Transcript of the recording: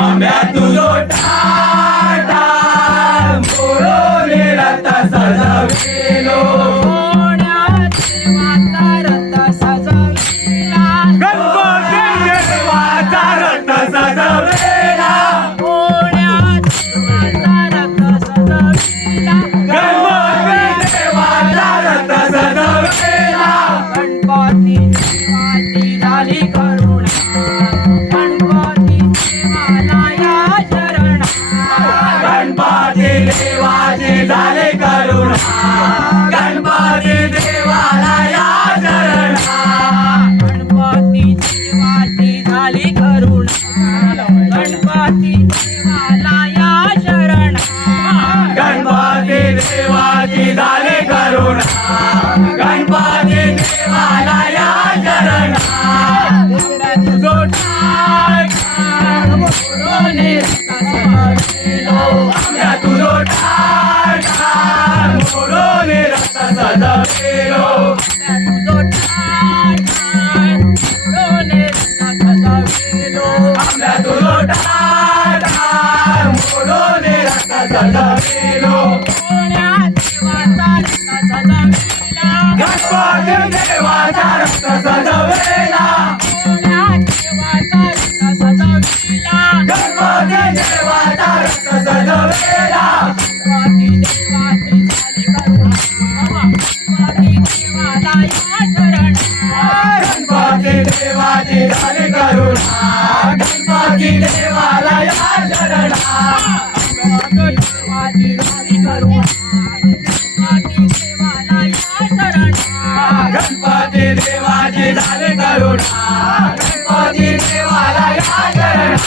आंब्या तुझो टाटा मोरोने रथ सजविलो कोण्या देवाचा रथ सजविला गणपती देवाचा रथ सजविला कोण्या देवाचा रथ सजविला गणपती देवाचा रथ सजविला गणपती देवाची झाली करुणा गणपती देवाला या शरणा गणपती देवाची झाले करुणा गणपती देवाला या शरणा गणपती देवाची झाली करुणा गणपती देवाला या शरणा गणपती देवाची झाले करुणा गणपती देवाला या शरणा तुझो टाटा मोरोने रथ सजविलो आंब्या तुझो टाटा मोरोने रथ सजविलो तुझो टाटा सजविलो आंब्या तुझो टाटा मोरोने रथ सजविलो कोण्या देवाचा रथ सजविला गणपती देवाचा रथ सजविला कोण्या देवाचा रथ सजविला गणपती देवाचा रथ सजविला गणपती देवाची झाली करुणा गणपती देवाला या शरणा गणपती देवाची झाली करुणा गणपती देवाला या शरणा देवाची झाली करुणा गणपती देवाला या शरणा गणपती देवाची झाली करुणा गणपती देवाला या शरणा